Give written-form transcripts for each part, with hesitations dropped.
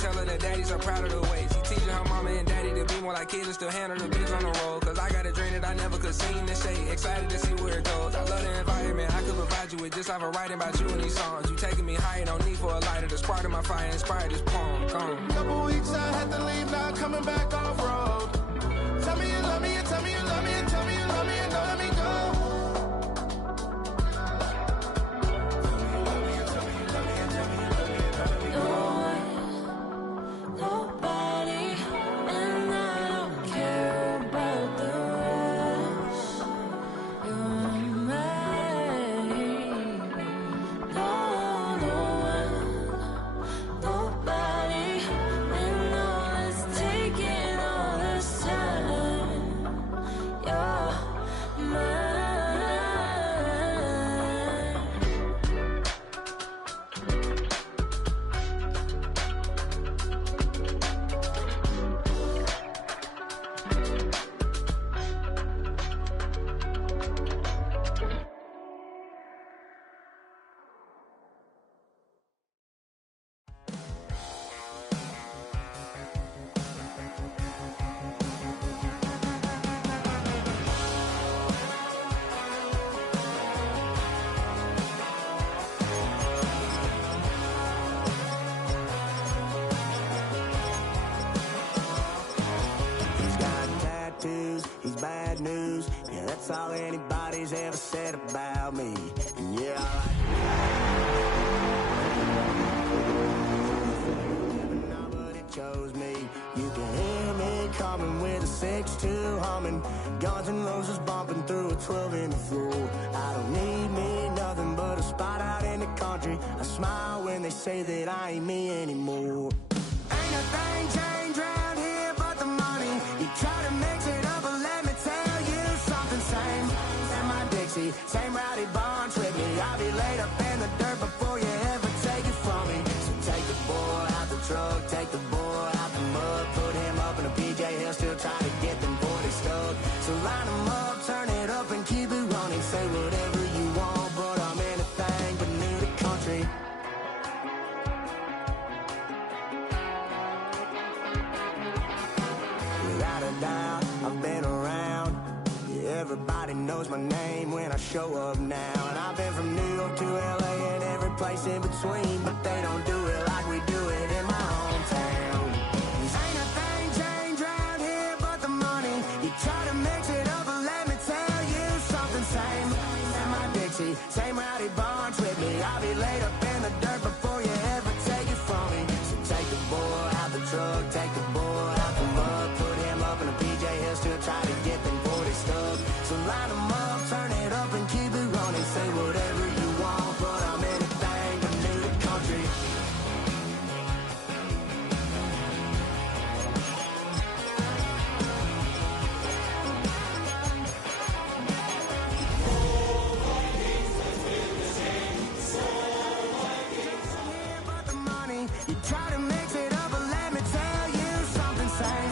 tell her that daddy's so proud of the ways. He teaching her mama and daddy to be more like kids and still handle the biz on the road. Cause I got a dream that I never could sing and say. Excited to see where it goes. I love the environment. I could provide you with just like a writing about you in these songs. You taking me higher, no need for a lighter. The spark of my fire inspired this poem. Gone. Couple weeks I had to leave, now coming back off road. Tell me you love me, and tell me you love me, and tell me you love me, and don't let me go. He's bad news, yeah, that's all anybody's ever said about me. And yeah, but it chose me. You can hear me coming with a 6-2 humming, Guns N' Roses bumping through a 12 in the floor. I don't need me nothing but a spot out in the country. I smile when they say that I ain't me anymore. Ain't a thing changed round here but the money. You try to mix it up, but let me tell you something. Same my Dixie, same rowdy bunch with me. I'll be laid up in the dirt before you ever take it from me. So take the boy out the truck, take the boy out the mud, put him up in a PJ, he'll still try to get them 40 stuck. So line him up, turn it up and keep it running. Say whatever you want, but I'm anything but new to country. Without a doubt, I've been around. Yeah, everybody knows my name when I show up now. And I've been from New York to LA and every place in between, but they don't do it like we do it in my hometown. Ain't a thing changed round here but the money. You try to mix it up, but let me tell you something. Same my Dixie, same rowdy bunch with me. I'll be laid up in the dirt before you ever take it from me. So take the boy out the truck, take the boy out the mud, put him up in a PJ, he'll still try to get them 40 stuck. So line him up, turn it up and keep it running. Say whatever you want, but I'm anything but new to country. But the money, you try to mix it up, but let me tell you something. Same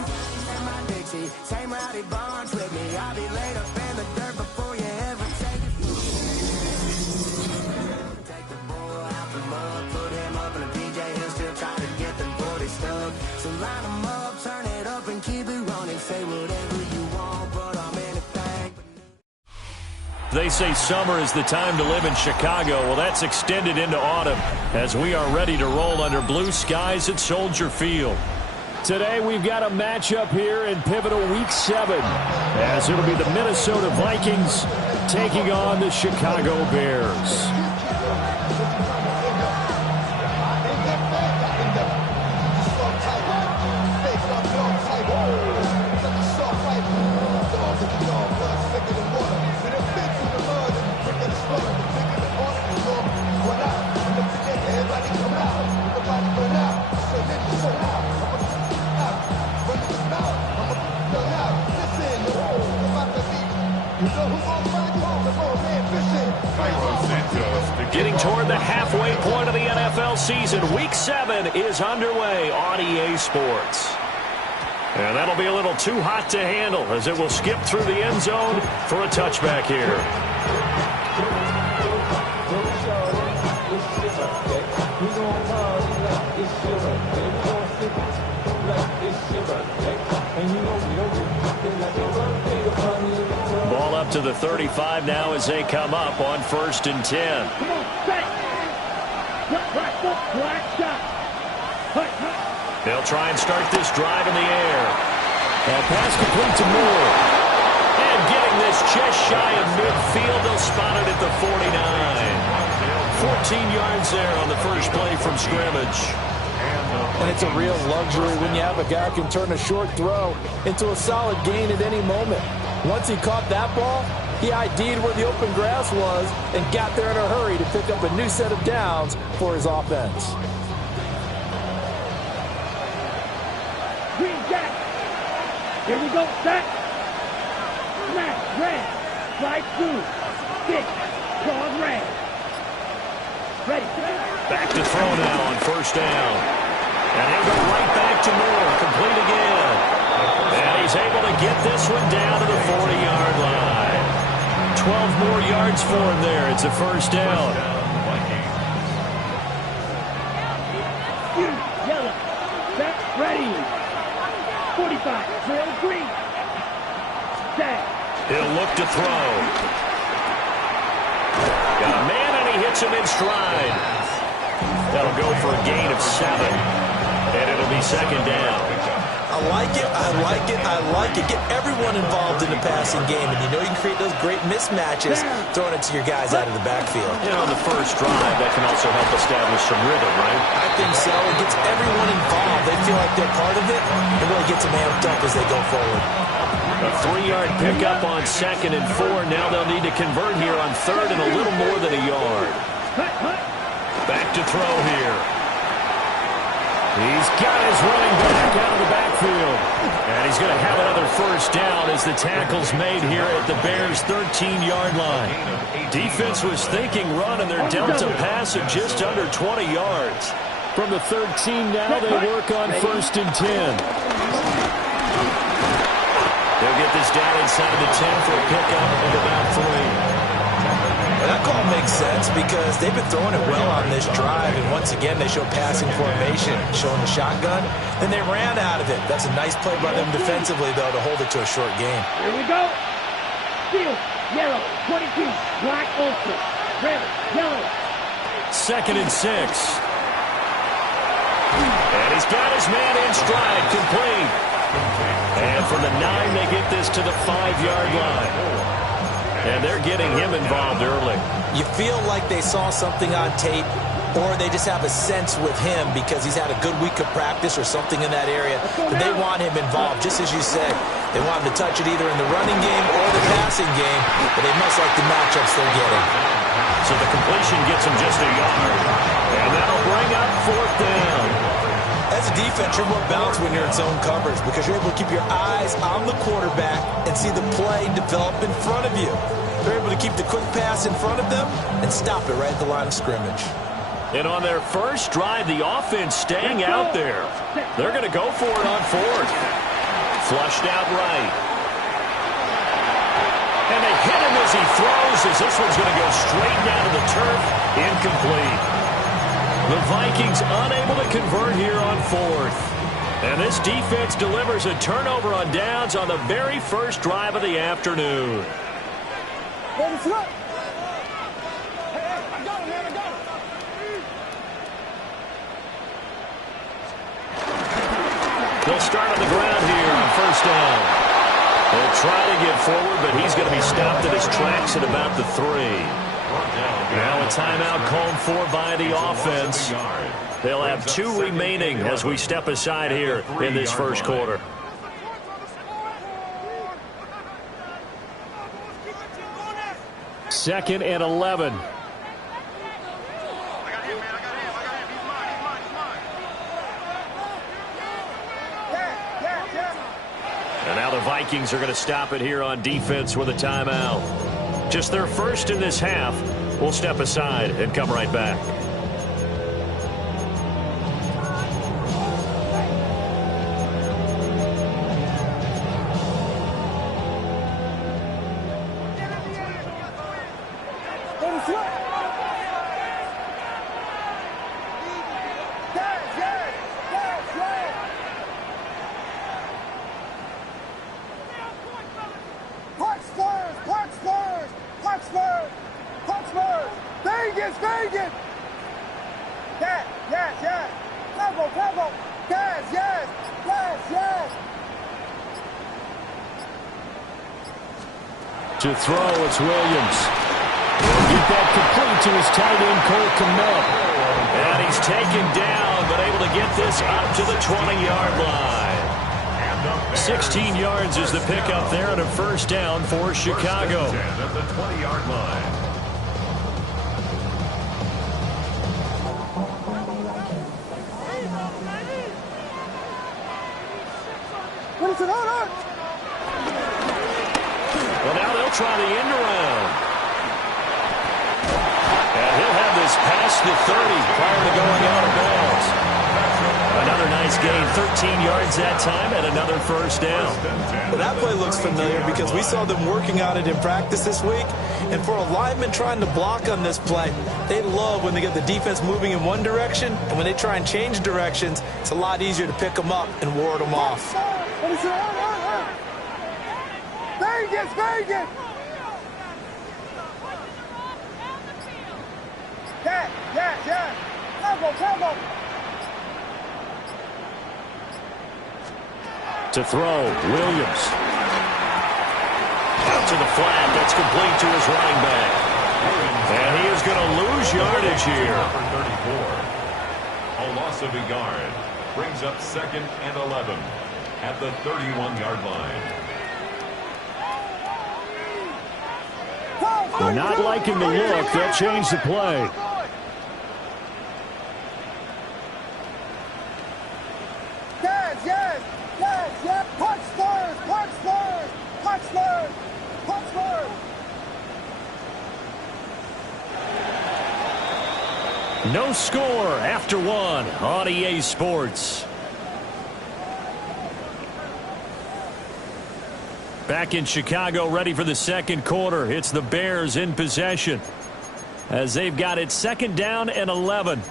my Dixie, same rowdy bunch with me. I'll be laid up in the dirt before you ever take it. Take the boy out the mud, put him up in a PJ, he'll still try to get them 40 stuck. So line him up, turn it up and keep it running. Say whatever you want, but I'm anything but new. They say summer is the time to live in Chicago. Well, that's extended into autumn as we are ready to roll under blue skies at Soldier Field. Today we've got a matchup here in pivotal Week 7 as it'll be the Minnesota Vikings taking on the Chicago Bears. Getting toward the halfway point of the NFL season, Week 7 is underway on EA Sports. And that'll be a little too hot to handle as it will skip through the end zone for a touchback here. up to the 35 now as they come up on 1st and 10. Come on, set. Black shot. They'll try and start this drive in the air. And pass complete to Moore. And getting this just shy of midfield, they'll spot it at the 49. 14 yards there on the first play from scrimmage. And it's a real luxury when you have a guy who can turn a short throw into a solid gain at any moment. Once he caught that ball, he ID'd where the open grass was and got there in a hurry to pick up a new set of downs for his offense. Green jack. Here we go, set. Smash, red. Slide through. Stick. Claws, red. Ready. Back to throw now on 1st down. And he'll go right back to Moore. Complete again. And he's able to get this one down to the 40-yard line. 12 more yards for him there. It's a 1st down. Yellow. Set. Ready. 45. Trail green. Set. He'll look to throw. Got a man, and he hits him in stride. That'll go for a gain of 7. And it'll be 2nd down. I like it, I like it, I like it. Get everyone involved in the passing game, and you know you can create those great mismatches throwing it to your guys out of the backfield. You know, on the first drive, that can also help establish some rhythm, right? I think so. It gets everyone involved. They feel like they're part of it. It really gets them amped up as they go forward. A 3-yard pickup on 2nd and 4. Now they'll need to convert here on 3rd and a little more than a yard. Back to throw here. He's got his running back out of the backfield. And he's going to have another 1st down as the tackle's made here at the Bears' 13-yard line. Defense was thinking run, and they're dealt a pass of just under 20 yards. From the 13 now, they work on 1st and 10. They'll get this down inside the 10 for a pickup of about 3. Well, that call makes sense because they've been throwing it well on this drive, and once again they show passing formation, showing the shotgun. Then they ran out of it. That's a nice play by them defensively, though, to hold it to a short game. Here we go. Field, yellow, 22, black ultra, red, yellow. 2nd and 6. And he's got his man in stride, complete. And from the 9, they get this to the 5-yard line. And they're getting him involved early. You feel like they saw something on tape, or they just have a sense with him because he's had a good week of practice or something in that area. But they want him involved, just as you said. They want him to touch it either in the running game or the passing game, but they must like the matchups they're getting. So the completion gets him just a yard. And that'll bring up 4th down. As a defense, you're more balanced when you're in zone coverage because you're able to keep your eyes on the quarterback and see the play develop in front of you. They're able to keep the quick pass in front of them and stop it right at the line of scrimmage. And on their first drive, the offense staying out there. They're going to go for it on 4th. Flushed out right. And they hit him as he throws, as this one's going to go straight down to the turf. Incomplete. The Vikings unable to convert here on 4th. And this defense delivers a turnover on downs on the very first drive of the afternoon. They'll start on the ground here on 1st down. They'll try to get forward, but he's going to be stopped in his tracks at about the 3. Now a timeout called for by the offense. They'll have 2 remaining as we step aside here in this first quarter. Second and 11. And now the Vikings are going to stop it here on defense with a timeout. Just their first in this half. We'll step aside and come right back. Vegas! Yes, yes, yes! Tempo, tempo! Yes, yes, yes, yes! To throw, it's Williams. He'll get that complete to his tight end, Cole Kmet. And he's taken down, but able to get this up to the 20-yard line. 16 yards is the pickup there and a first down for Chicago. At the 20-yard line. What is it on? Well, now they'll try the end around. And he'll have this past the 30 prior to going out of bounds. Another nice gain, 13 yards that time, and another first down. Well, that play looks familiar because we saw them working on it in practice this week. And for a lineman trying to block on this play, they love when they get the defense moving in one direction. And when they try and change directions, it's a lot easier to pick them up and ward them off. What is it on? Vegas, Vegas! Yes, yes, yes! Tempo, tempo! To throw, Williams. Out to the flat, that's complete to his running back. And he is going to lose yardage here. Number 34. A loss of a yard. Brings up 2nd and 11 at the 31-yard line. They're not liking the look. They'll change the play. Yes, yes, yes, yes! Punch first, punch first, punch first, punch first! No score after one on EA Sports. Back in Chicago, ready for the second quarter. It's the Bears in possession as they've got it 2nd down and 11.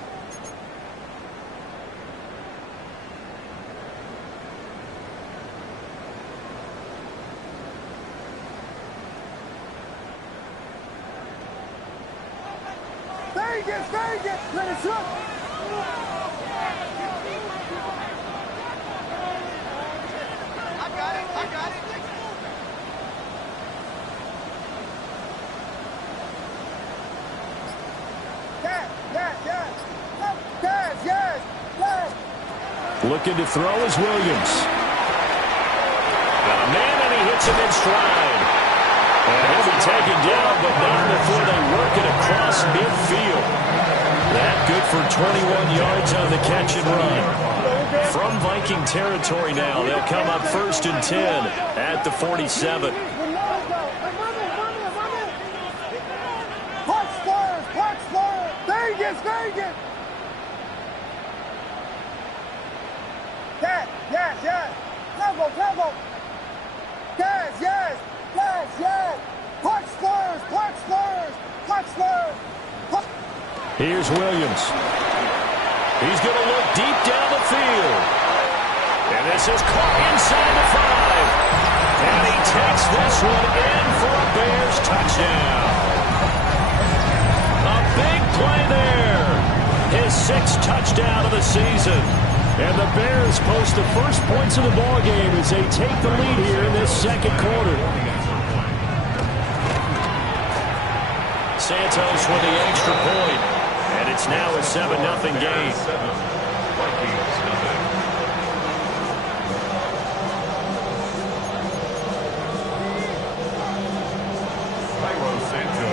Vegas, Vegas! Let it up! I got it! Yes! Looking to throw is Williams. Got a man, and he hits him in stride. And he'll be taken down, but not before they work it across midfield. That good for 21 yards on the catch and run. From Viking territory now, they'll come up 1st and 10 at the 47. Punch first! Vegas! Yes! Tempo! Yes! Punch first! Here's Williams. He's going to look deep down the field. And this is caught inside the 5. And he takes this one in for a Bears touchdown. A big play there. His 6th touchdown of the season. And the Bears post the first points of the ballgame as they take the lead here in this second quarter. Santos with the extra point. And it's now a 7-0 game.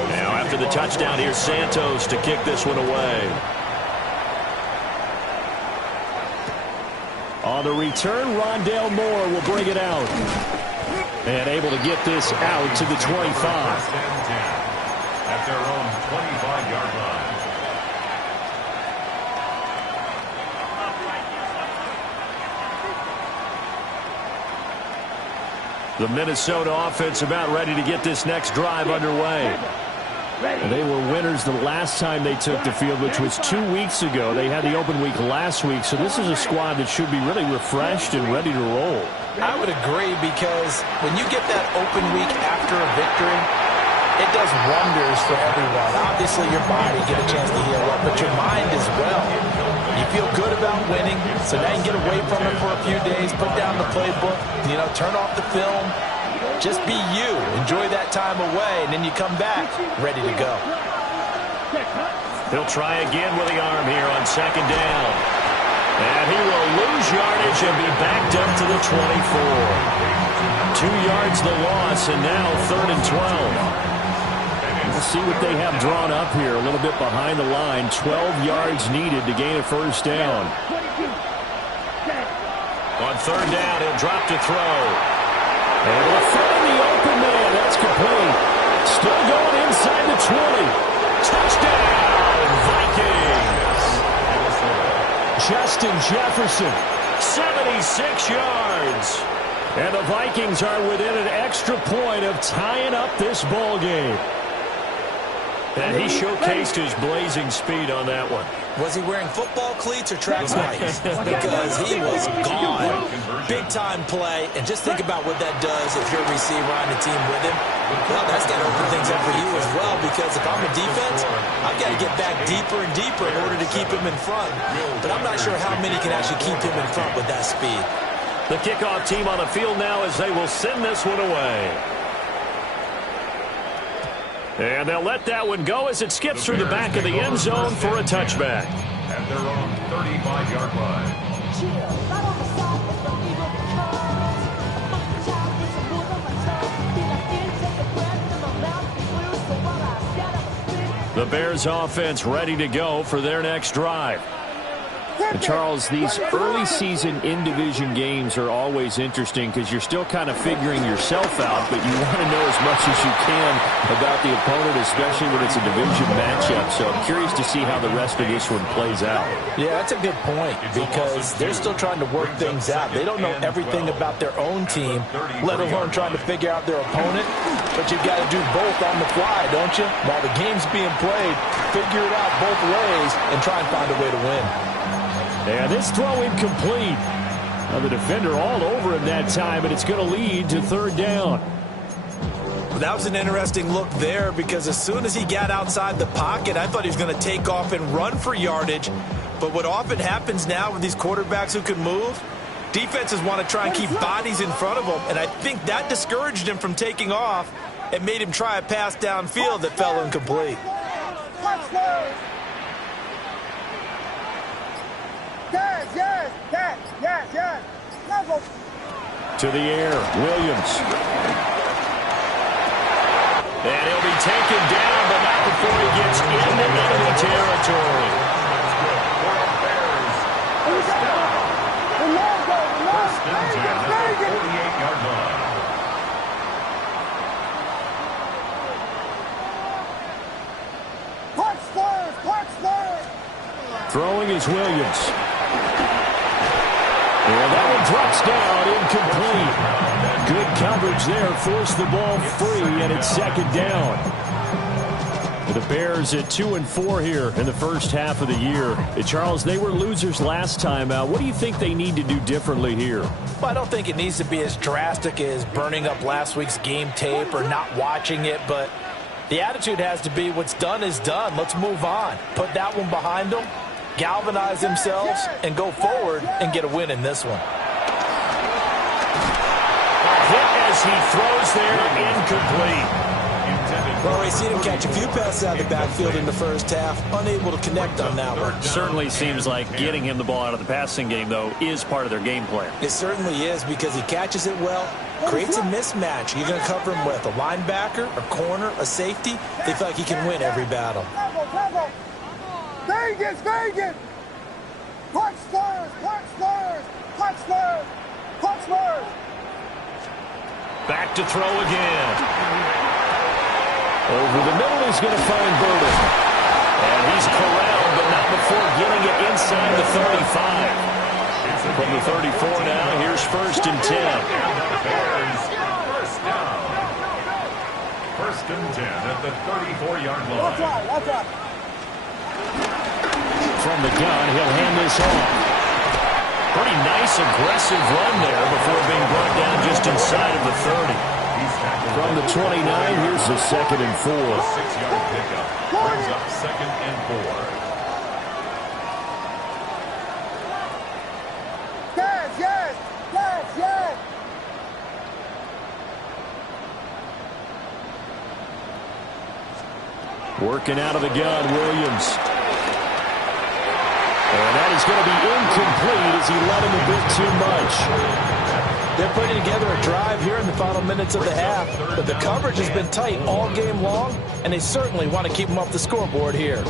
Now after the touchdown, here's Santos to kick this one away. On the return, Rondale Moore will bring it out. And able to get this out to the 25. At their own 25-yard line. The Minnesota offense about ready to get this next drive underway. They were winners the last time they took the field, which was 2 weeks ago. They had the open week last week, so this is a squad that should be really refreshed and ready to roll. I would agree, because when you get that open week after a victory, it does wonders for everyone. Obviously, your body get a chance to heal up, but your mind as well. You feel good about winning, so now you can get away from it for a few days, put down the playbook, turn off the film. Just be you. Enjoy that time away, and then you come back ready to go. He'll try again with the arm here on second down. And he will lose yardage and be backed up to the 24. 2 yards the loss, and now 3rd and 12. We'll see what they have drawn up here. A little bit behind the line. 12 yards needed to gain a first down. On 3rd down, he'll drop to throw. And he'll throw in the open man. That's complete. Still going inside the 20. Touchdown, Vikings. Justin Jefferson, 76 yards. And the Vikings are within an extra point of tying up this ball game. And he showcased his blazing speed on that one. Was he wearing football cleats or track spikes? Because he was gone. Big-time play. And just think about what that does if you're a receiver on the team with him. Well, that's got to open things up for you as well, because if I'm a defense, I've got to get back deeper and deeper in order to keep him in front. But I'm not sure how many can actually keep him in front with that speed. The kickoff team on the field now as they will send this one away. And they'll let that one go as it skips through the back of the end zone for a touchback. At their own 35-yard line. The Bears offense ready to go for their next drive. And Charles, these early season in-division games are always interesting because you're still kind of figuring yourself out, but you want to know as much as you can about the opponent, especially when it's a division matchup. So I'm curious to see how the rest of this one plays out. Yeah, that's a good point because they're still trying to work things out. They don't know everything about their own team, let alone trying to figure out their opponent. But you've got to do both on the fly, don't you? While the game's being played, figure it out both ways and try and find a way to win. And this throw incomplete. Now the defender all over him that time, and it's going to lead to 3rd down. Well, that was an interesting look there because as soon as he got outside the pocket, I thought he was going to take off and run for yardage. But what often happens now with these quarterbacks who can move, defenses want to try and keep bodies in front of them, and I think that discouraged him from taking off and made him try a pass downfield that fell incomplete. Yes. To the air, Williams. And he'll be taken down, but not before he gets into enemy territory. First and 10 at the 48-yard line. Throwing is Williams. And that one drops down, incomplete. Good coverage there, forced the ball free, and it's 2nd down. The Bears at 2-4 here in the first half of the year. Charles, they were losers last time out. What do you think they need to do differently here? Well, I don't think it needs to be as drastic as burning up last week's game tape or not watching it, but the attitude has to be what's done is done. Let's move on. Put that one behind them, galvanize themselves, and go forward and get a win in this one. A hit as he throws there, incomplete. Well, we've seen him catch a few passes out of the backfield in the first half, unable to connect on that one. Certainly seems like getting him the ball out of the passing game, though, is part of their game plan. It certainly is because he catches it well, creates a mismatch. You're going to cover him with a linebacker, a corner, a safety. They feel like he can win every battle. Vegas! Punch slurs! Back to throw again. Over the middle, he's going to find Burden. And he's corralled, but not before getting it inside the 35. From the 34 now, here's 1st and 10. First and 10 at the 34-yard line. That's right. From the gun, he'll hand this off. Pretty nice, aggressive run there before being brought down just inside of the 30. From the 29, here's the 2nd and 4. 6-yard pickup brings up 2nd and 4. Yes. Working out of the gun, Williams. And that is going to be incomplete as he let him a bit too much. They're putting together a drive here in the final minutes of the half, but the coverage has been tight all game long, and they certainly want to keep them off the scoreboard here.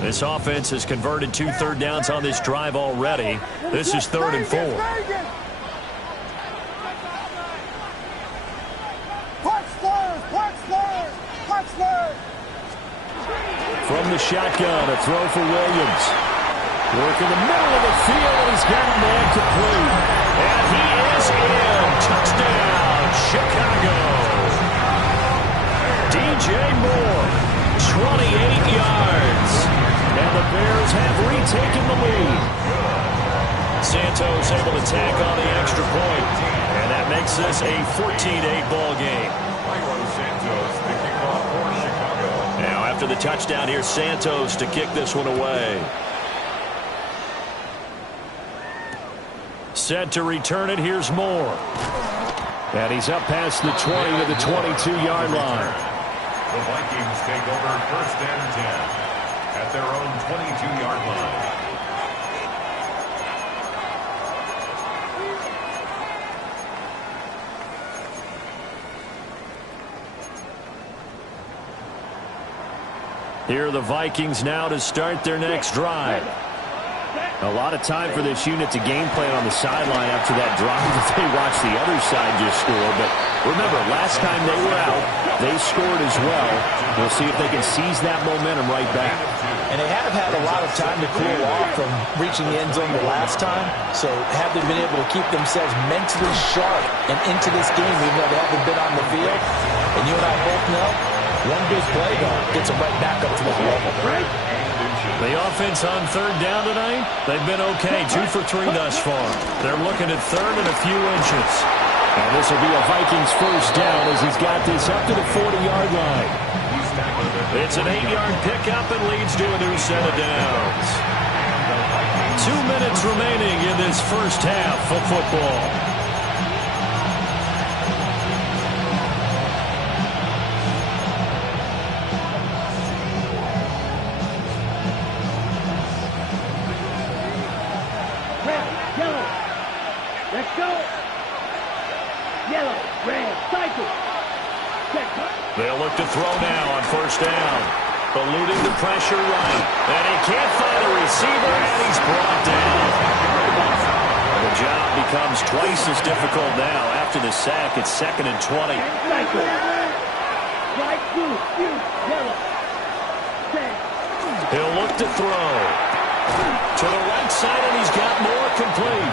This offense has converted 2 third downs on this drive already. This is 3rd and 4. From the shotgun, a throw for Williams. Work in the middle of the field, and he's got a man complete. And he is in. Touchdown, Chicago. DJ Moore, 28 yards. And the Bears have retaken the lead. Santos able to tack on the extra point. And that makes this a 14-8 ball game. Santos, the kickoff for Chicago. Now after the touchdown, here's Santos to kick this one away. Set to return it, here's Moore. And he's up past the 20 to the 22-yard line. The Vikings take over 1st and 10 at their own 22-yard line. Here are the Vikings now to start their next drive. A lot of time for this unit to game plan on the sideline after that drive if they watch the other side just score. But remember, last time they were out, they scored as well. We'll see if they can seize that momentum right back. And they have had a lot of time to cool off from reaching the end zone the last time. So have they been able to keep themselves mentally sharp and into this game even though they haven't been on the field? And you and I both know, one big play, though, gets them right back up to the level. The offense on 3rd down tonight, they've been okay. 2 for 3 thus far. They're looking at 3rd and a few inches. And this will be a Vikings 1st down as he's got this up to the 40-yard line. It's an 8-yard pickup and leads to a new set of downs. 2 minutes remaining in this first half of football. They'll look to throw now on 1st down. Eluding the pressure right. And he can't find a receiver, and he's brought down. The job becomes twice as difficult now. After the sack, it's 2nd and 20. He'll look to throw. To the right side, and he's got more complete.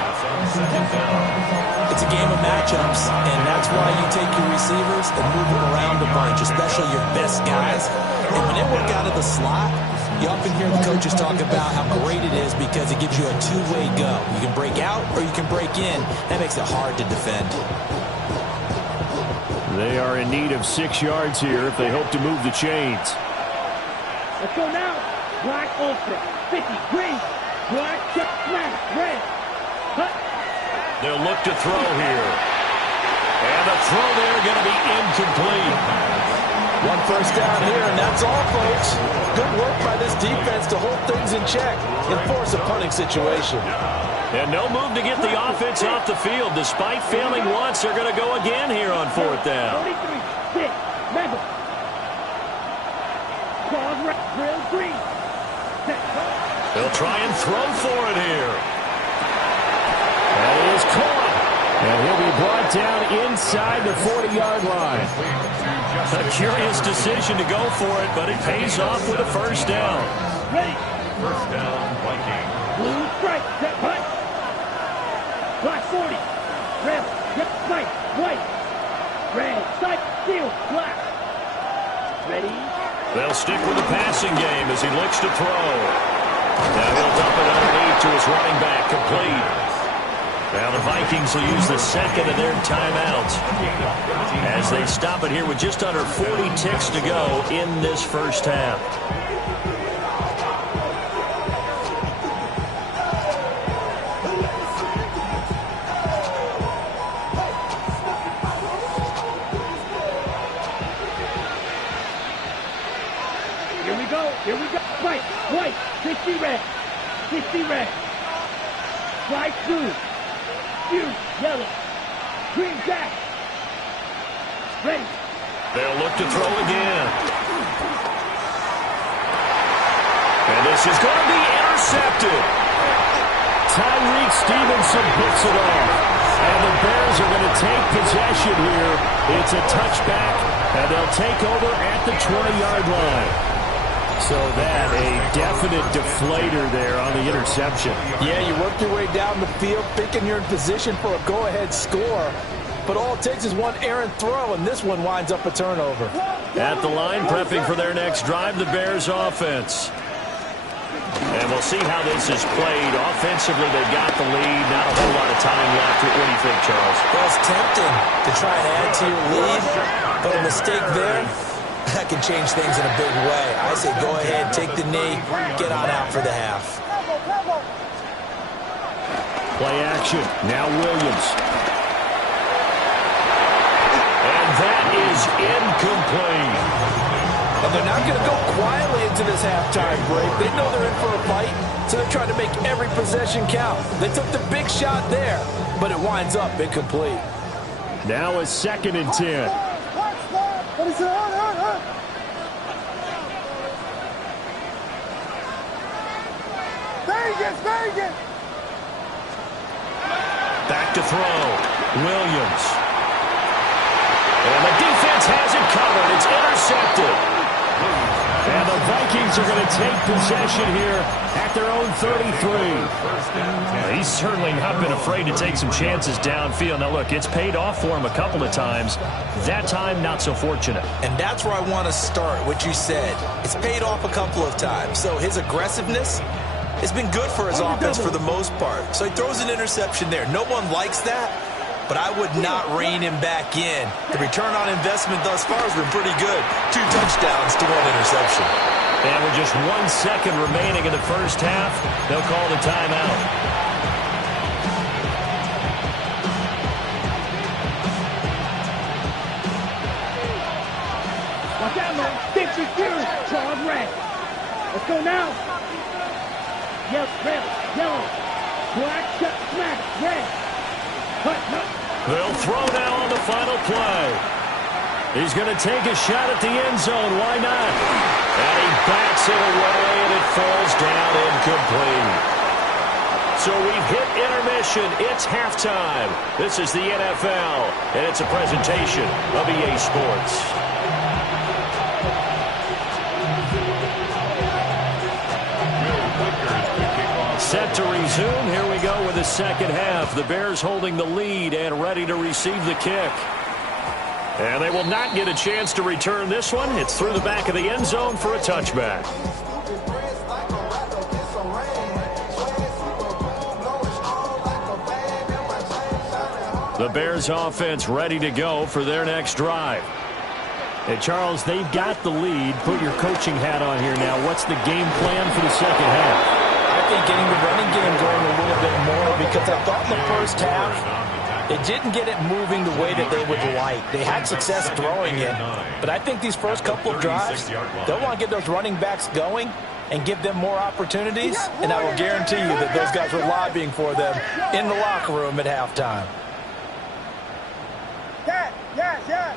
It's a game of matchups, and that's why you take your receivers and move them around a bunch, especially your best guys. And when they work out of the slot, you often hear the coaches talk about how great it is because it gives you a two-way go. You can break out or you can break in. That makes it hard to defend. They are in need of 6 yards here if they hope to move the chains. Let's go now. Black ultra. 50. Green. Black check smash. Red. Hut. They'll look to throw here. And the throw there going to be incomplete. 1 first down here, and that's all, folks. Good work by this defense to hold things in check and force a punting situation. And no move to get the offense off the field. Despite failing once, they're going to go again here on 4th down. 43, 6, Rebel. Claws right, grill green. They'll try and throw for it here. That is caught. And he'll be brought down inside the 40-yard line. A curious decision to go for it, but it pays off with a 1st down. Ready. 1st down, Viking. Blue stripe, set punt. Black 40. Red, yep, white, white. Red, side, steel, black. Ready. They'll stick with the passing game as he looks to throw. Now he'll dump it underneath to his running back, complete. Now the Vikings will use the second of their timeouts as they stop it here with just under 40 ticks to go in this first half. Here we go. White, 60 red. 60 red. Fly through. Blue, yellow. Green back. Ready. They'll look to throw again. And this is going to be intercepted. Tyreek Stevenson picks it off. And the Bears are going to take possession here. It's a touchback, and they'll take over at the 20-yard line. So that, a definite deflator there on the interception. Yeah, you work your way down the field thinking you're in position for a go-ahead score. But all it takes is one errant throw, and this one winds up a turnover. At the line, prepping for their next drive, the Bears offense. And we'll see how this is played. Offensively, they've got the lead. Not a whole lot of time left. What do you think, Charles? Well, it's tempting to try and add to your lead, but a mistake there, that can change things in a big way. I say go ahead, take the knee, get on out for the half. Play action. Now Williams. And that is incomplete. And they're not going to go quietly into this halftime break. They know they're in for a fight, so they're trying to make every possession count. They took the big shot there, but it winds up incomplete. Now a 2nd and 10. Vegas! Back to throw. Williams. And the defense has it covered. It's intercepted. And the Vikings are going to take possession here at their own 33. He's certainly not been afraid to take some chances downfield. Now, look, it's paid off for him a couple of times. That time, not so fortunate. And that's where I want to start, what you said. It's paid off a couple of times. So his aggressiveness has been good for his offense for the most part. So he throws an interception there. No one likes that, but I would not rein him back in. The return on investment thus far has been pretty good. 2 touchdowns to 1 interception. And with just 1 second remaining in the first half, they'll call the timeout. Watch out, man. 6 receivers. Charles red. Let's go now. Yellow, red, yellow. Black, smack, red. They'll throw now on the final play. He's going to take a shot at the end zone. Why not? And he backs it away, and it falls down incomplete. So we've hit intermission. It's halftime. This is the NFL, and it's a presentation of EA Sports. Set to resume. Here we go with the second half. The Bears holding the lead and ready to receive the kick. And they will not get a chance to return this one. It's through the back of the end zone for a touchback. The Bears offense ready to go for their next drive. Hey, Charles, they've got the lead. Put your coaching hat on here now. What's the game plan for the second half? I think getting the running game going a little bit more, because I thought in the first half it didn't get it moving the way that they would like. They had success throwing it, but I think these first couple of drives, they'll want to get those running backs going and give them more opportunities, and I will guarantee you that those guys were lobbying for them in the locker room at halftime. Yes.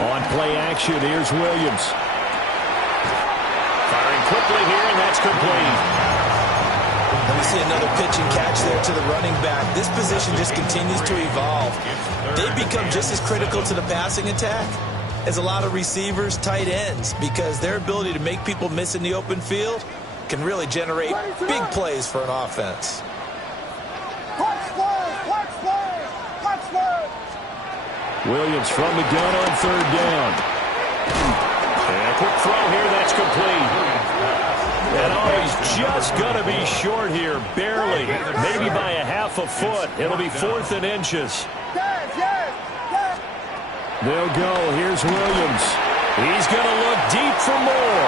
On play action, here's Williams. Firing quickly here, and that's complete. And we see another pitch and catch there to the running back. This position just continues to evolve. They become just as critical to the passing attack as a lot of receivers, tight ends, because their ability to make people miss in the open field can really generate big plays for an offense. Williams from the gun on third down. And a quick throw here, that's complete. And Oh, he's just going to be short here, barely, maybe by a half a foot. It'll be 4th and inches. They'll go. Here's Williams. He's going to look deep for more.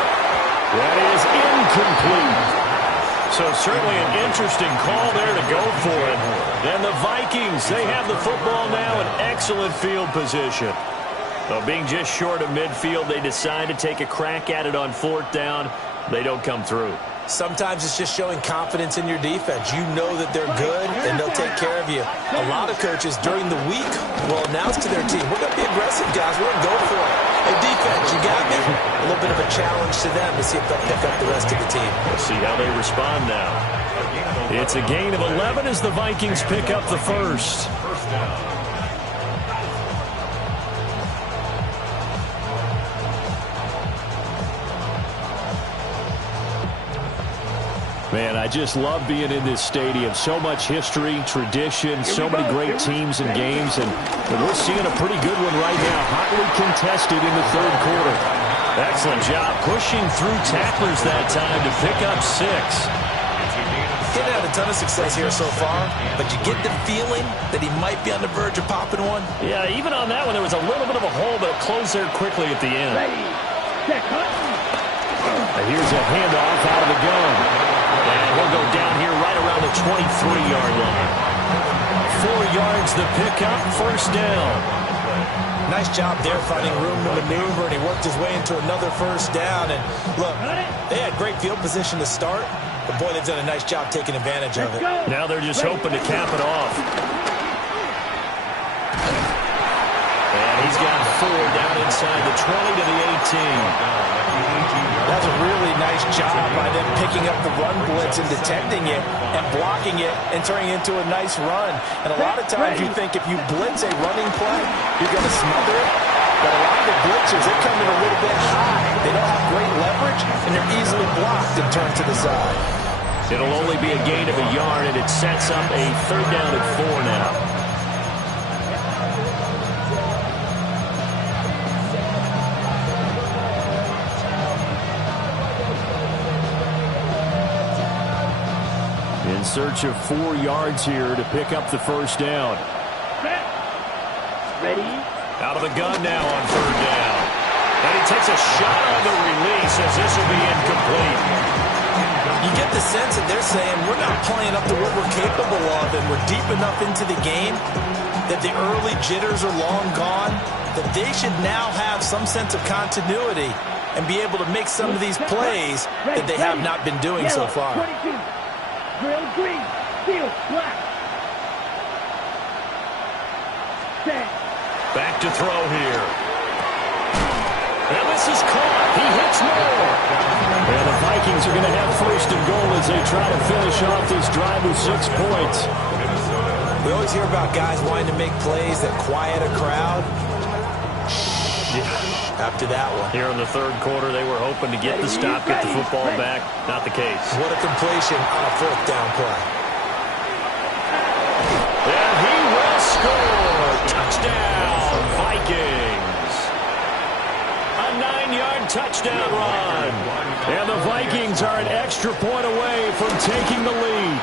That is incomplete. So certainly an interesting call there to go for it. And the Vikings, they have the football now in excellent field position. Well, being just short of midfield, they decide to take a crack at it on 4th down. They don't come through. Sometimes it's just showing confidence in your defense. You know that they're good, and they'll take care of you. A lot of coaches during the week will announce to their team, we're going to be aggressive, guys. We're going to go for it. Hey, defense, you got me? A little bit of a challenge to them to see if they'll pick up the rest of the team. We'll see how they respond now. It's a gain of 11 as the Vikings pick up the first. Man, I just love being in this stadium. So much history, tradition, so many great teams and games, and we're seeing a pretty good one right now. Hotly contested in the 3rd quarter. Excellent job pushing through tacklers that time to pick up 6. He's had a ton of success here so far, but you get the feeling that he might be on the verge of popping one. Yeah, even on that one, there was a little bit of a hole, but it closed there quickly at the end. Here's a handoff out of the gun. And he'll go down here right around the 23-yard line. 4 yards the pickup, 1st down. Nice job there finding room to maneuver, and he worked his way into another 1st down. And look, they had great field position to start, but boy, they've done a nice job taking advantage of it. Now they're just hoping to cap it off. And he's got 4 down inside the 20 to the 18. That's a really nice job by them picking up the run blitz and detecting it and blocking it and turning it into a nice run. And a lot of times you think if you blitz a running play, you're going to smother it. But a lot of the blitzers, they come in a little bit high. They don't have great leverage, and they're easily blocked and turned to the side. It'll only be a gain of a yard, and it sets up a 3rd down and 4 now. In search of 4 yards here to pick up the 1st down. Ready? Out of the gun now on 3rd down. And he takes a shot on the release as this will be incomplete. You get the sense that they're saying we're not playing up to what we're capable of, and we're deep enough into the game that the early jitters are long gone, that they should now have some sense of continuity and be able to make some of these plays that they have not been doing so far. Drill green, field black. Set. Back to throw here. And this is caught. He hits more. And the Vikings are going to have 1st and goal as they try to finish off this drive with 6 points. We always hear about guys wanting to make plays that quiet a crowd. After that one. Here in the 3rd quarter, they were hoping to get the stop, get the football back. Not the case. What a completion on a 4th down play. And he will score. Touchdown, Vikings. A 9-yard touchdown run. And the Vikings are an extra point away from taking the lead.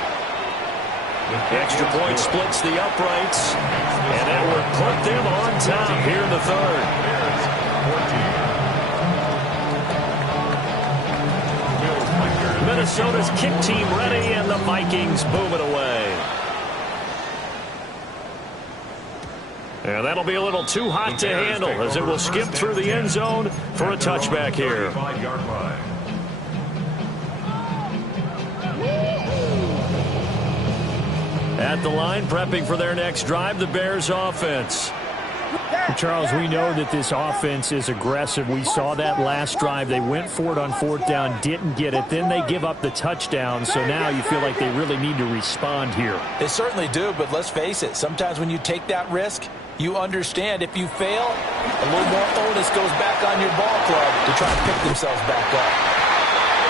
Extra point splits the uprights, and that would put them on top here in the 3rd. Minnesota's kick team ready, and the Vikings move it away. And that'll be a little too hot to handle as it will skip through the end zone for a touchback here. At the line, prepping for their next drive, the Bears offense. Charles, we know that this offense is aggressive. We saw that last drive. They went for it on 4th down, didn't get it. Then they give up the touchdown, so now you feel like they really need to respond here. They certainly do, but let's face it. Sometimes when you take that risk, you understand if you fail, a little more onus goes back on your ball club to try and pick themselves back up.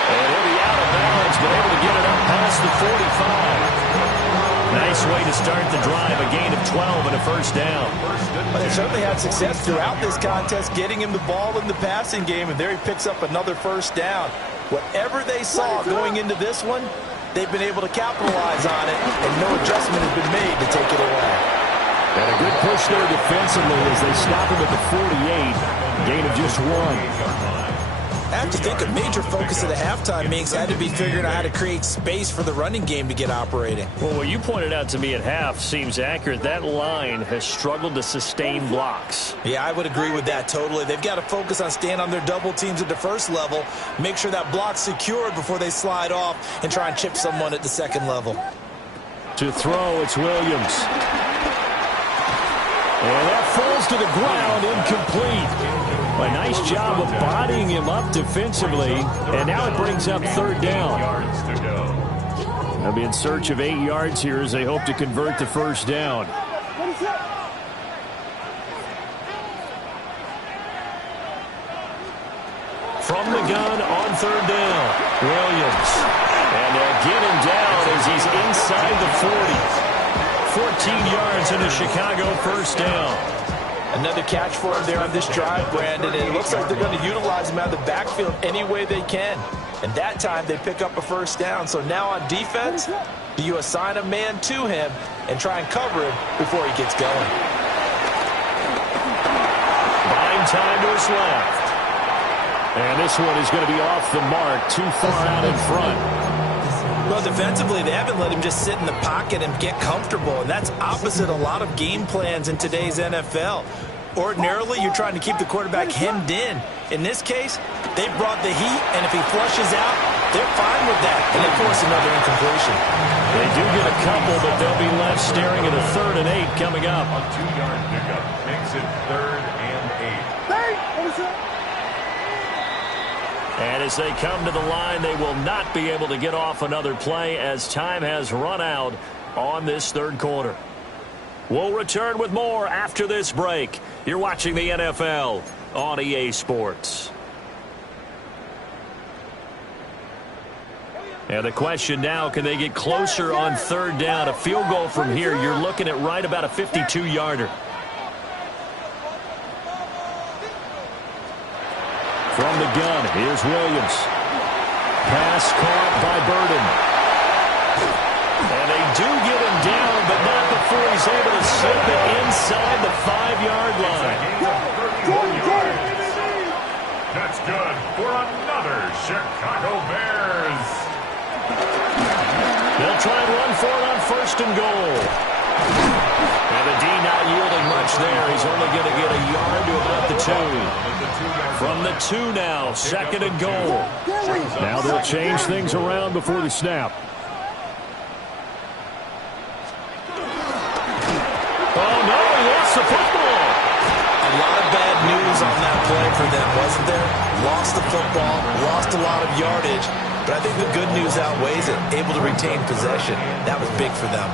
And he'll be out of bounds, but able to get it up past the 45. Nice way to start the drive, a gain of 12 and a 1st down. But they certainly had success throughout this contest, getting him the ball in the passing game, and there he picks up another 1st down. Whatever they saw going into this one, they've been able to capitalize on it, and no adjustment has been made to take it away. And a good push there defensively as they stop him at the 48. Gain of just 1. I have to think a major focus of the halftime meetings had to be figuring out how to create space for the running game to get operating. Well, what you pointed out to me at half seems accurate. That line has struggled to sustain blocks. Yeah, I would agree with that totally. They've got to focus on staying on their double teams at the first level, make sure that block's secured before they slide off and try and chip someone at the second level. To throw, it's Williams. And that falls to the ground, incomplete. A nice job of bodying him up defensively, and now it brings up third down. They'll be in search of 8 yards here as they hope to convert the first down. From the gun on third down, Williams. And they'll get him down as he's inside the 40. 14 yards in a Chicago first down. Another catch for him there on this drive, Brandon, and it looks like they're going to utilize him out of the backfield any way they can. And that time they pick up a first down. So now on defense, do you assign a man to him and try and cover him before he gets going? Buying time to his left. And this one is going to be off the mark, too far out in front. Well, defensively, they haven't let him just sit in the pocket and get comfortable, and that's opposite a lot of game plans in today's NFL. Ordinarily, you're trying to keep the quarterback hemmed in. In this case, they brought the heat, and if he flushes out, they're fine with that, and they force another incompletion. They do get a couple, but they'll be left staring at a 3rd and 8 coming up. A 2-yard pickup makes it 3rd and 8. And as they come to the line, they will not be able to get off another play as time has run out on this third quarter. We'll return with more after this break. You're watching the NFL on EA Sports. And the question now, can they get closer on third down? A field goal from here, you're looking at right about a 52-yarder. From the gun, here's Williams. Pass caught by Burden. And they do get him down, but not before he's able to slip it inside the 5-yard line. That's good for another Chicago Bears. They'll try and run for it on 1st and goal. And the D not yielding much there. He's only going to get a yard to about the 2. From the 2 now, 2nd and goal. Now they'll change things around before the snap. Oh, no, he lost the football. A lot of bad news on that play for them, wasn't there? Lost the football, lost a lot of yardage, but I think the good news outweighs it. Able to retain possession. That was big for them.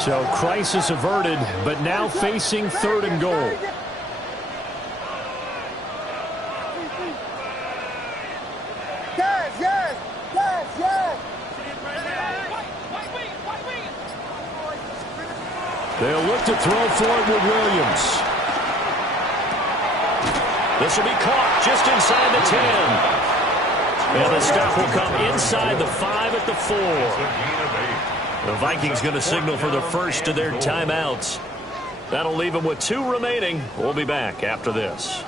So crisis averted, but now facing 3rd and goal. They'll look to throw for it with Williams. This will be caught just inside the 10. And the stop will come inside the 5 at the 4. The Vikings going to signal for the first of their timeouts. That'll leave them with 2 remaining. We'll be back after this.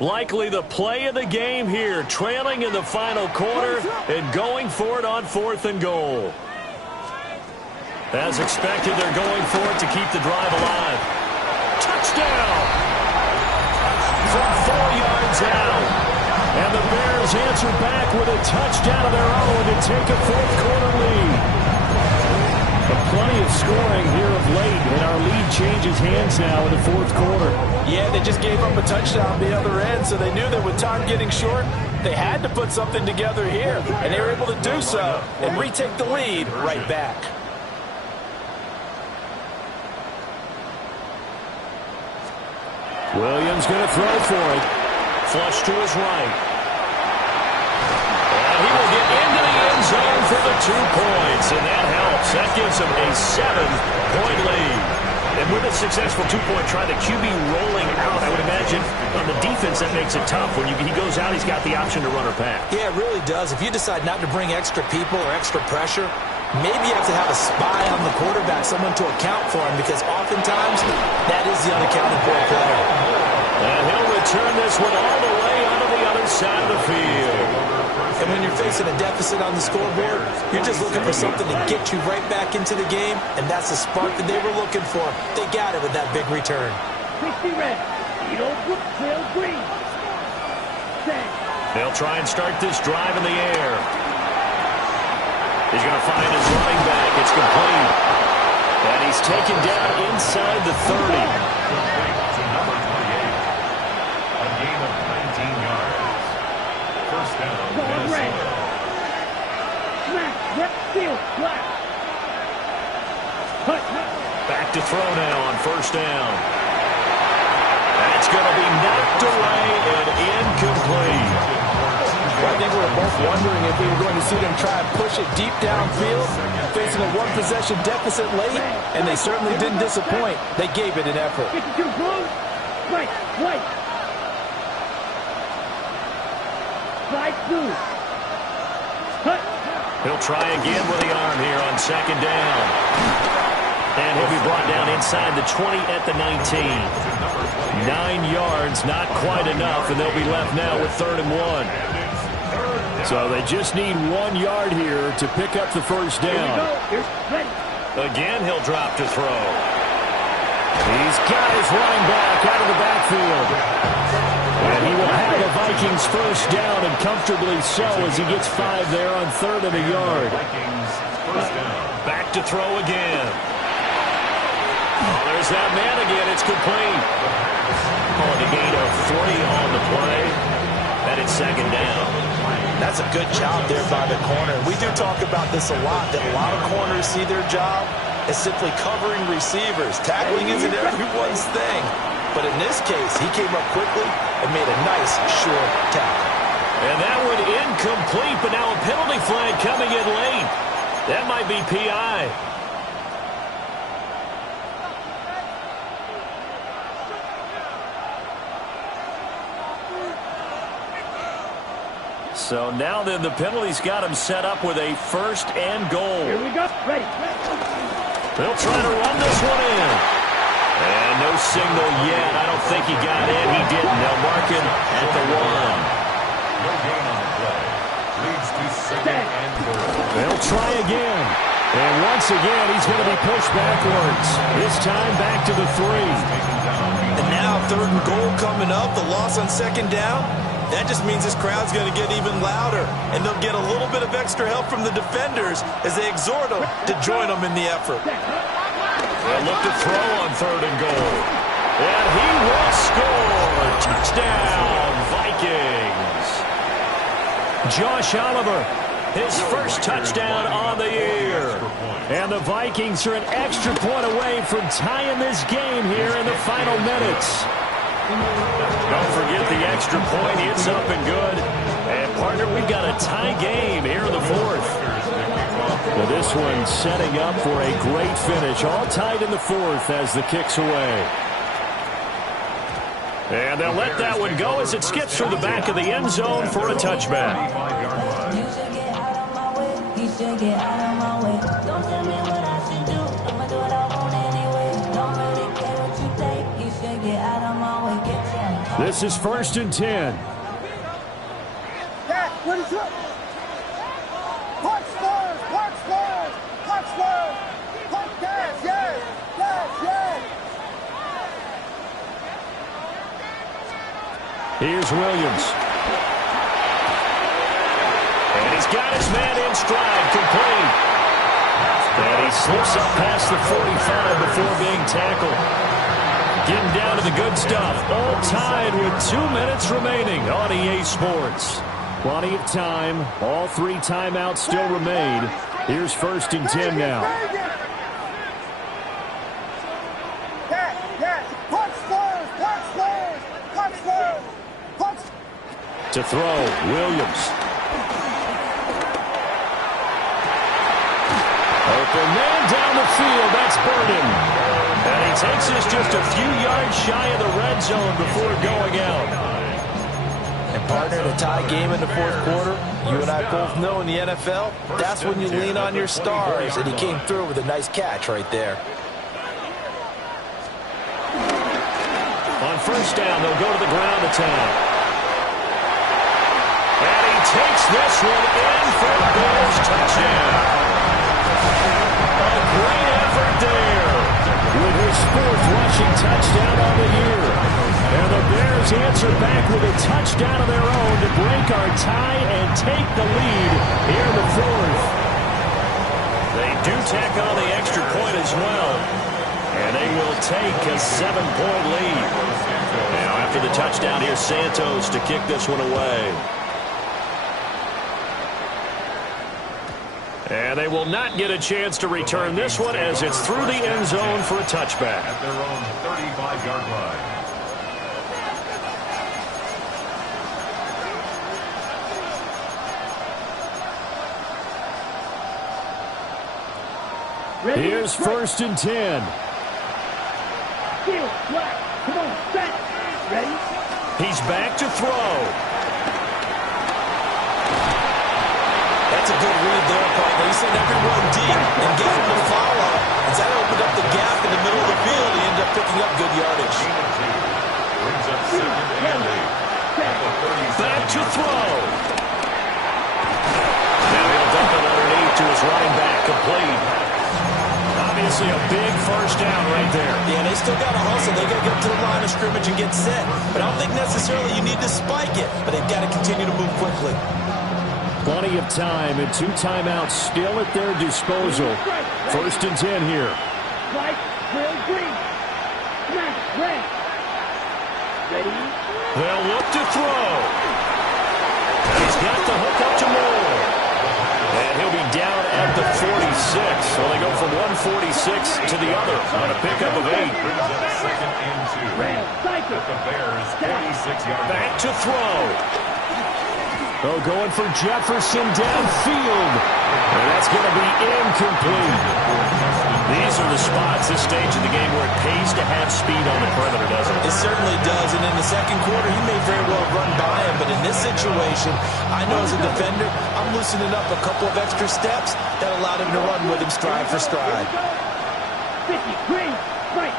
Likely the play of the game here, trailing in the final quarter and going for it on 4th and goal. As expected, they're going for it to keep the drive alive. Touchdown! From 4 yards out. And the Bears answer back with a touchdown of their own to take a 4th quarter lead. Plenty of scoring here of late, and our lead changes hands now in the 4th quarter. Yeah, they just gave up a touchdown on the other end, so they knew that with time getting short, they had to put something together here, and they were able to do so and retake the lead right back. Williams going to throw for it. Flush to his right. And he will get into the end zone for the 2 points, and that helps. That gives him a 7-point lead. And with a successful two-point try, the QB rolling out, I would imagine on the defense that makes it tough. When he goes out, he's got the option to run or pass. Yeah, it really does. If you decide not to bring extra people or extra pressure, maybe you have to have a spy on the quarterback, someone to account for him, because oftentimes that is the unaccounted for player. And he'll return this one all the way onto the other side of the field. And when you're facing a deficit on the scoreboard, you're just looking for something to get you right back into the game, and that's the spark that they were looking for. They got it with that big return. 60 red. Edo Brookfield green. Set. They'll try and start this drive in the air. He's going to find his running back. It's complete. And he's taken down inside the 30. Number 28. A gain of 19 yards. First down, Minnesota. Smack. Red field. Black. Back to throw now on first down. That's going to be knocked away and incomplete. I think we were both wondering if we were going to see them try and push it deep downfield, facing a one-possession deficit late, and they certainly didn't disappoint. They gave it an effort. 52 blue. Right. White. Slide through. Cut. He'll try again with the arm here on second down. And he'll be brought down inside the 20 at the 19. 9 yards, not quite enough, and they'll be left now with 3rd and 1. So they just need 1 yard here to pick up the first down. Again, he'll drop to throw. He's got his running back out of the backfield. And he will have the Vikings first down, and comfortably so, as he gets 5 there on 3rd and a yard. Back to throw again. Oh, there's that man again. It's complete. Oh, the gain of 3 on the play. And it's second down. That's a good job there by the corner. We do talk about this a lot, that a lot of corners see their job as simply covering receivers. Tackling isn't everyone's thing. But in this case, he came up quickly and made a nice, short tackle. And that one incomplete, but now a penalty flag coming in late. That might be PI. So now then the penalty's got him set up with a 1st and goal. Here we go. Ready. They'll try to run this one in. And no signal yet. I don't think he got in. He didn't. They'll mark him at the 1. No gain on the play. Leads to 2nd and goal. They'll try again. And once again, he's going to be pushed backwards. This time back to the 3. And now 3rd and goal coming up. The loss on 2nd down. That just means this crowd's going to get even louder. And they'll get a little bit of extra help from the defenders as they exhort them to join them in the effort. They'll look to throw on 3rd and goal. And he will score. Touchdown, Vikings. Josh Oliver, his first touchdown on the year. And the Vikings are an extra point away from tying this game here in the final minutes. Don't forget the extra point. It's up and good. And, partner, we've got a tie game here in the 4th. Well, this one setting up for a great finish. All tied in the 4th as the kick's away. And they'll let that one go as it skips through the back of the end zone for a touchback. You should get out of my way. You should get out of my way. Don't tell me what I should do. I'ma do what I want anyway. Don't really care what you think. You should get out of my way. Get some. This is 1st and 10. Cat, what is up? Punch stars, punch stars, punch stars, punch gas, yes, yes, yes. Here's Williams. And he's got his man in stride, complete. And he slips up past the 45 before being tackled. Getting down to the good stuff. All tied with 2 minutes remaining on EA Sports. Plenty of time. All 3 timeouts still remain. Here's 1st and 10 now. To throw, Williams. Open man down the field. That's Burden. And he takes us just a few yards shy of the red zone before going out. And partner, in a tie game in the fourth quarter, you and I both know in the NFL, that's when you lean on your stars, and he came through with a nice catch right there. On first down, they'll go to the ground attack. And he takes this one in for the Bears touchdown. A great effort there with his fourth rushing touchdown on the year. And the Bears answer back with a touchdown of their own to break our tie and take the lead here in the fourth. They do tack on the extra point as well. And they will take a 7-point lead. Now after the touchdown, here's Santos to kick this one away. And they will not get a chance to return this one as it's through the end zone for a touchback. At their own 35-yard line. Here's first and 10. Come on, set. Ready? He's back to throw. That's a good read there, partner. He sent everyone deep and gave him the follow. As that opened up the gap in the middle of the field, he ended up picking up good yardage. Brings up second and 8. Back to throw. Now he'll dump it underneath to his running back, complete. Obviously a big first down right there. Yeah, they still got to hustle. They got to get to the line of scrimmage and get set. But I don't think necessarily you need to spike it. But they've got to continue to move quickly. Plenty of time and 2 timeouts still at their disposal. First and 10 here. Right, real green. Smash, red. Ready? They'll look to throw. And he's got the hook up to Moore. And he'll be down at the 46. So they go from 146 to the other on a pickup of 8. Brings up second and 2. At the Bears' 46-yard line. Back to throw. Oh, going for Jefferson downfield. And that's going to be incomplete. These are the spots, this stage of the game, where it pays to have speed on the perimeter, doesn't it? It certainly does. And in the second quarter, he may very well run by him. But in this situation, I know as a defender, I'm loosening up a couple of extra steps that allowed him to run with him stride for stride. 50, green, right,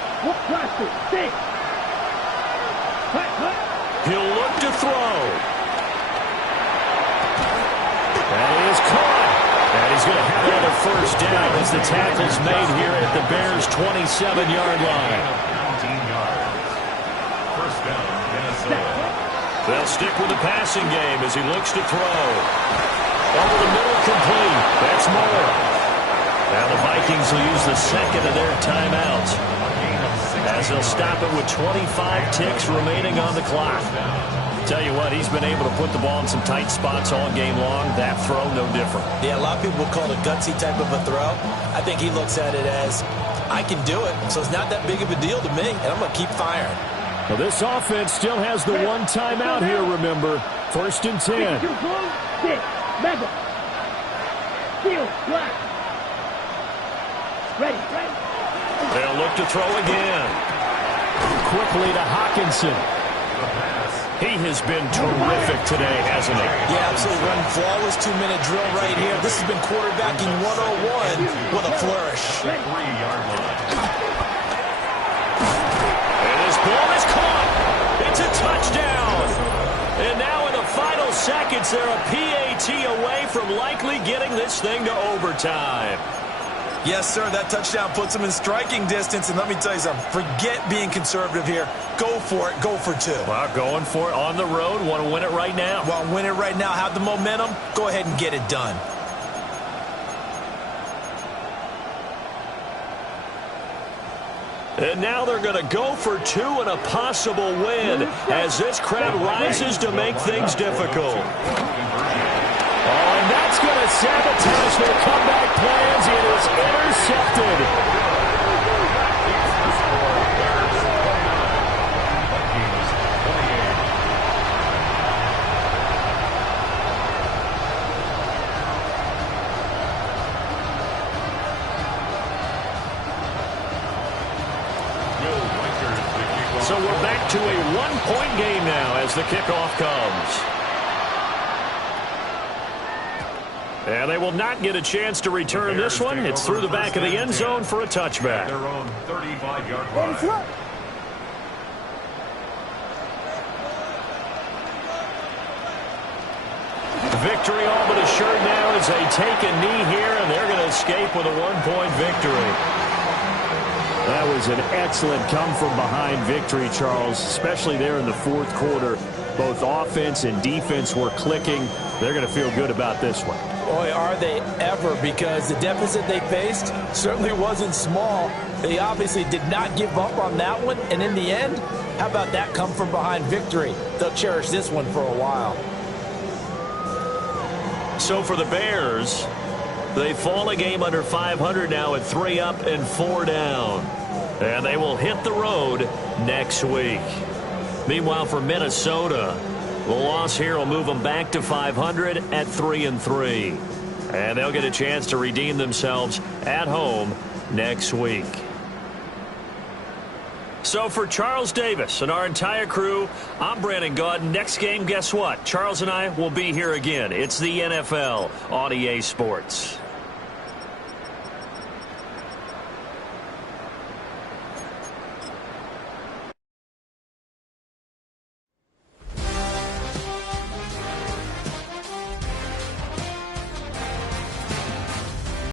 cluster, 6. He'll look to throw. That is caught. And he's going to have another first down as the tackle's made here at the Bears' 27-yard line. 19 yards. First down, Minnesota. They'll stick with the passing game as he looks to throw. Over the middle, complete. That's Moore. Now the Vikings will use the second of their timeouts as they'll stop it with 25 ticks remaining on the clock. Tell you what, he's been able to put the ball in some tight spots all game long. That throw, no different. Yeah, a lot of people would call it a gutsy type of a throw. I think he looks at it as, I can do it, so it's not that big of a deal to me, and I'm going to keep firing. Well, this offense still has the one timeout here, remember. First and 10. 6, Mega. Field, black. Ready. They'll look to throw again. Quickly to Hawkinson. He has been terrific today, hasn't he? Yeah, absolutely. Run flawless 2-minute drill right here. This has been quarterbacking 101 with a flourish. 3-yard line. And his ball is caught. It's a touchdown. And now in the final seconds, they're a PAT away from likely getting this thing to overtime. Yes, sir, that touchdown puts them in striking distance. And let me tell you something, forget being conservative here. Go for it. Go for 2. Well, going for it on the road. Want to win it right now. Want to win it right now, have the momentum, go ahead and get it done. And now they're going to go for 2 and a possible win as this crowd rises to make things difficult. Oh, and that's going to sabotage their comeback plans. It is intercepted. one-point game now as the kickoff comes. And they will not get a chance to return this one. It's through the back of the end zone for a touchback. Their own 35-yard line. Victory all but assured now as they take a knee here, and they're going to escape with a one-point victory. That was an excellent come-from-behind victory, Charles, especially there in the fourth quarter. Both offense and defense were clicking. They're going to feel good about this one. Boy, are they ever, because the deficit they faced certainly wasn't small. They obviously did not give up on that one, and in the end, how about that come-from-behind victory? They'll cherish this one for a while. So for the Bears, they fall a game under 500 now at 3 up and 4 down. And they will hit the road next week. Meanwhile, for Minnesota, the loss here will move them back to 500 at 3-3. And they'll get a chance to redeem themselves at home next week. So for Charles Davis and our entire crew, I'm Brandon Gaudin. Next game, guess what? Charles and I will be here again. It's the NFL on EA Sports.